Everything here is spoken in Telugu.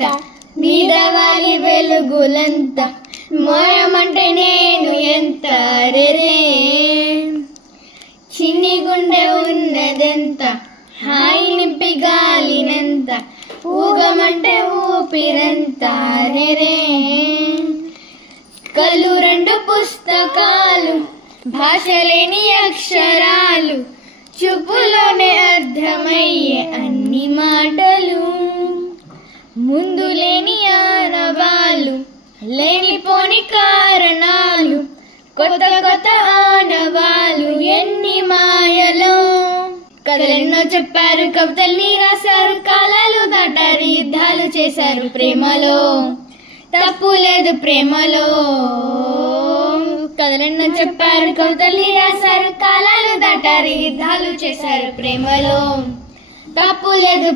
ఎంత మీద వాలి వెలుగులంత మోయమంటే నేను ఎంత రే చిన్ని గుండె ఉన్నదెంత హాయి నింపి గాలినంత ఊగమంటే ఊపిరంత రే కలు రెండు పుస్తకాలు భాష లేని అక్షరాలు చూపులోనే అర్థమయ్యే అన్ని మాటలు ముందు లేని ఆనవాళ్ళు లేనిపోని కారణాలు కొత్త కొత్త ఆనవాళ్ళు ఎన్ని మాయలు కథలెన్నో చెప్పారు కవితల్ని రాశారు కాలాలు దాటారు యుద్ధాలు చేశారు ప్రేమలో తప్పు లేదు ప్రేమలో కథలెన్నో చెప్పారు కవితల్ని రాశారు కాలాలు దాటారు యుద్ధాలు చేశారు ప్రేమలో తప్పు లేదు